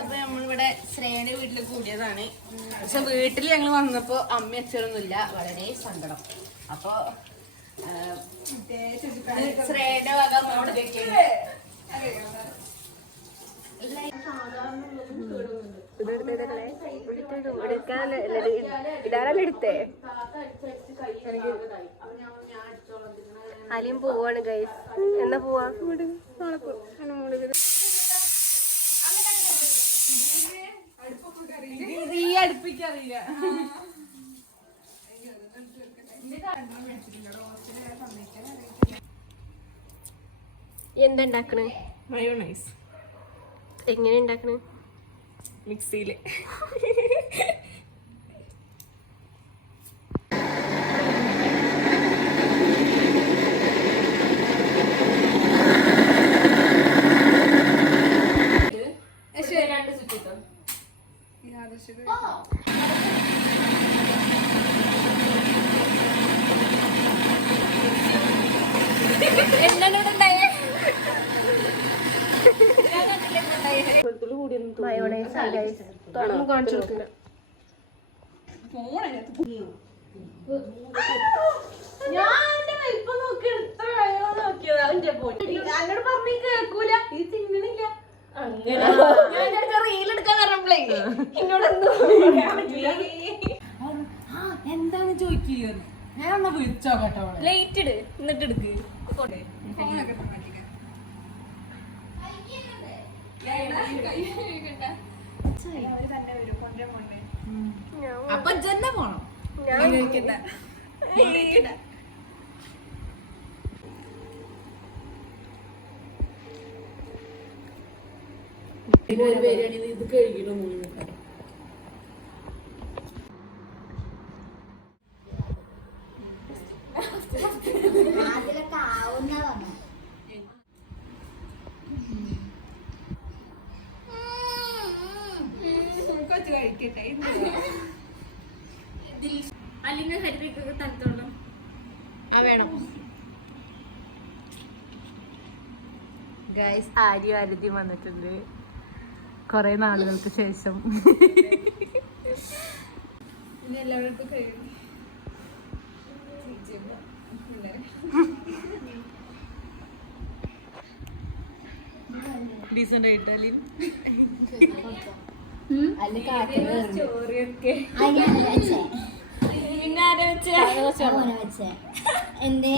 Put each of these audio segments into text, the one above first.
അപ്പൊ നമ്മളിവിടെ ശ്രേയന്റെ വീട്ടിൽ കൂടിയതാണ്. പക്ഷെ വീട്ടിൽ ഞങ്ങൾ വന്നപ്പോ അമ്മ അച്ഛനൊന്നുമില്ല, വളരെ സങ്കടം. അപ്പൊ ശ്രേയന്റെ വക ഇടാറല്ലേ അലിയും പോവാണ് ഗൈസ്. എന്നാ പോവാ? അടുപ്പിക്കറിയില്ല. എന്താ ഉണ്ടാക്കണേ? മയോണൈസ്. എങ്ങനെ ഉണ്ടാക്കണേ? മിക്സിയില്. എന്താണ് ചോദിക്കുക? ഞാൻ എന്നാ വിളിച്ചോ കേട്ടോ. ലൈറ്റ് ഇട്, എന്നിട്ട് എടുക്ക്. അപ്പൊ ജന്ന പോണം. ഒരു പേരാണ് ഇത് കഴിക്കണോ? അല്ലെങ്കിൽ ഹരിതയ്ക്കൊക്കെ തരത്തോളം വേണം. ഗൈസ്, ആര്യ അരുതി വന്നിട്ടുണ്ട് കൊറേ നാളുകൾക്ക് ശേഷം. എല്ലാവർക്കും ഡീസന്റ് ആയിട്ട് സ്റ്റോറിയൊക്കെ എന്തേ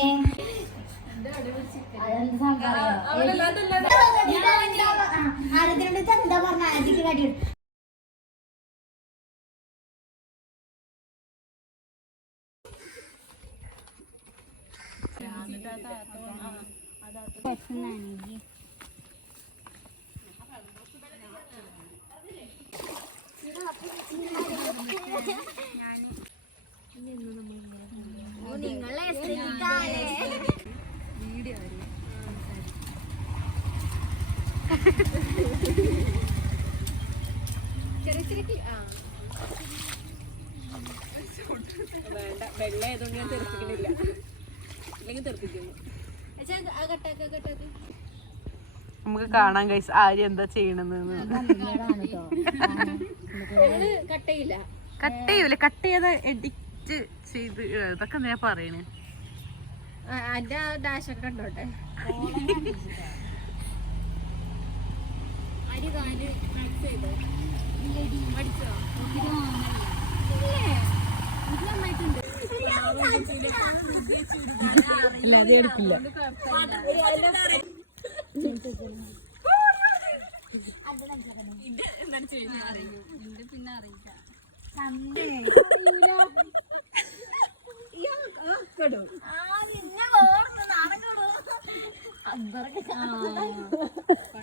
എന്താ പറഞ്ഞ അതിക്ക് കാട്ടി നിങ്ങളെ വീഡിയോ വേണ്ട, വെള്ള ആയതുകൊണ്ട് ഞാൻ തെറിപ്പിക്കണില്ല, അല്ലെങ്കിൽ തെറിപ്പിക്കുന്നു. നമുക്ക് കാണാൻ ഗൈസ് ആര്യ എന്താ ചെയ്യണെന്ന്. കട്ടയില്ല, കട്ട് ചെയ്യൂല, കട്ട് ചെയ്ത് എഡിറ്റ് ചെയ്ത് ഇതൊക്കെ ഞാൻ പറയണേ. അതിന്റെ ഡാഷൊക്കെ കണ്ടോട്ടെ. അരി കാല് മിക്സ് ചെയ്തോ, അടിച്ചോ? ഇല്ലാതെ എടുക്കില്ല. പിന്നെ അറിയിക്കാം.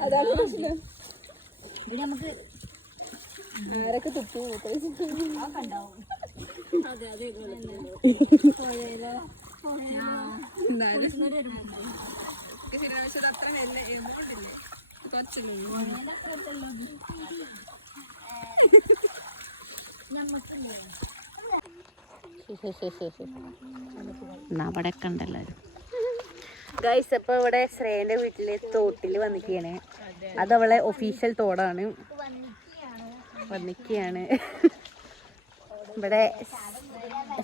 അതാണ് പ്രശ്നം. നമുക്ക് ആരൊക്കെ തുപ്പി ഉണ്ടാവും. അതെ അതെ അത്ര എന്തുകൊണ്ടില്ലേ കുറച്ചില്ലേ അവിടെ കണ്ടല്ലോ ഗൈസ്. അപ്പൊ ഇവിടെ ശ്രേയന്റെ വീട്ടില് തോട്ടില് വന്നിരിക്കുകയാണ്. അതവളെ ഒഫീഷ്യൽ തോടാണ്. വന്നിക്കുകയാണ്. ഇവിടെ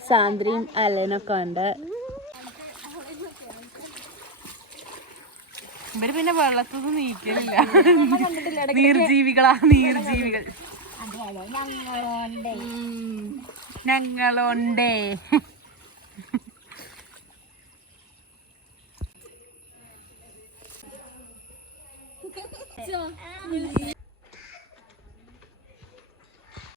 സാന്ദ്രയും അലനൊക്കെ ഉണ്ട്. ഇവര് പിന്നെ വെള്ളത്തൊന്നും നീക്കലില്ല. നീർജീവികളാ, നീർജീവികൾ. ഞങ്ങളുണ്ടേ.